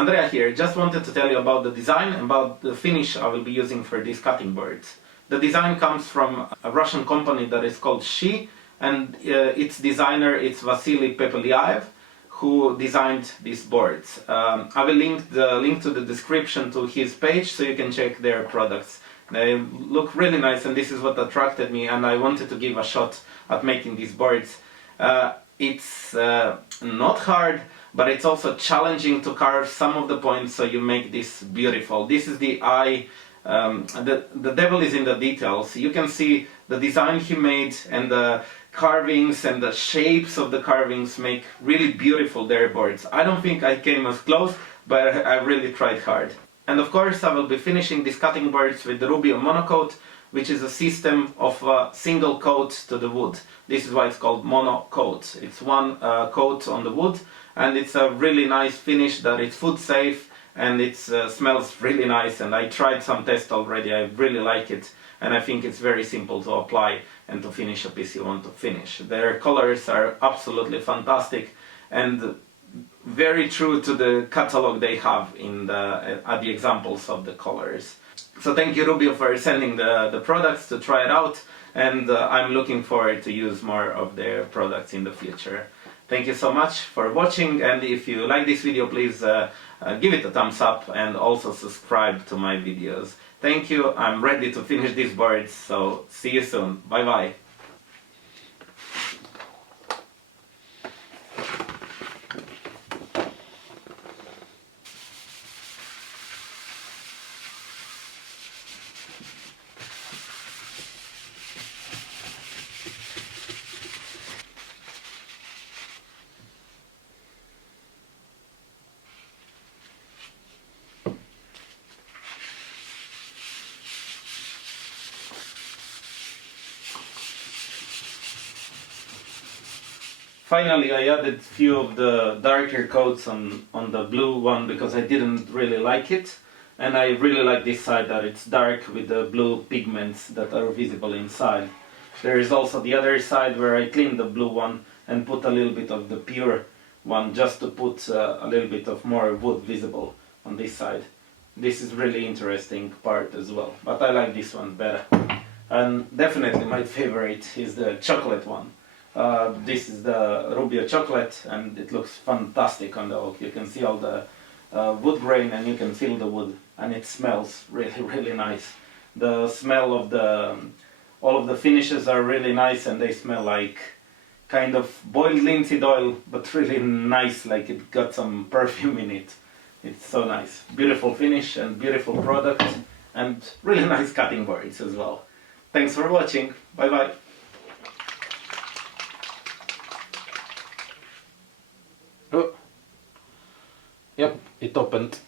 Andrea here, just wanted to tell you about the design and about the finish I will be using for these cutting boards. The design comes from a Russian company that is called She, and its designer is Vasily Pepelyaev, who designed these boards. I will link to the description to his page so you can check their products They look really nice, and this is what attracted me, and I wanted to give a shot at making these boards. It's not hard, but it's also challenging to carve some of the points so you make this beautiful. This is the eye. The devil is in the details. You can see the design he made, and the carvings and the shapes of the carvings make really beautiful their boards. I don't think I came as close, but I really tried hard. And of course I will be finishing these cutting boards with the Rubio Monocoat, which is a system of a single coat to the wood. This is why it's called monocoat. It's one coat on the wood, and it's a really nice finish that it's food safe, and it smells really nice. And I tried some tests already. I really like it, and I think it's very simple to apply and to finish a piece you want to finish. Their colors are absolutely fantastic and very true to the catalog they have in the examples of the colors. So thank you, Rubio, for sending the products to try it out, and I'm looking forward to use more of their products in the future. Thank you so much for watching, and if you like this video, please give it a thumbs up and also subscribe to my videos. Thank you, I'm ready to finish these boards, so see you soon. Bye bye. Finally, I added few of the darker coats on the blue one because I didn't really like it, and I really like this side that it's dark with the blue pigments that are visible inside. There is also the other side where I cleaned the blue one and put a little bit of the pure one just to put a little bit of more wood visible on this side. This is really interesting part as well, but I like this one better. And definitely my favorite is the chocolate one. This is the Rubio chocolate, and it looks fantastic on the oak. You can see all the wood grain, and you can feel the wood, and it smells really nice. The smell of all of the finishes are really nice, and they smell like kind of boiled linseed oil, but really nice, like it got some perfume in it. It's so nice. Beautiful finish and beautiful product, and really nice cutting boards as well. Thanks for watching. Bye bye. Oh. Yep, it opened.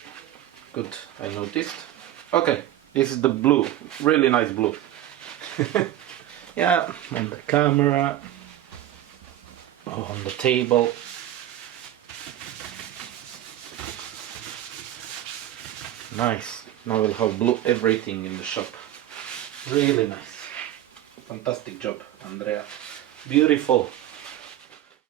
Good, I noticed. Okay, this is the blue. Really nice blue. Yeah, on the camera. Oh, on the table. Nice. Now we'll have blue everything in the shop. Really nice. Fantastic job, Andrea. Beautiful.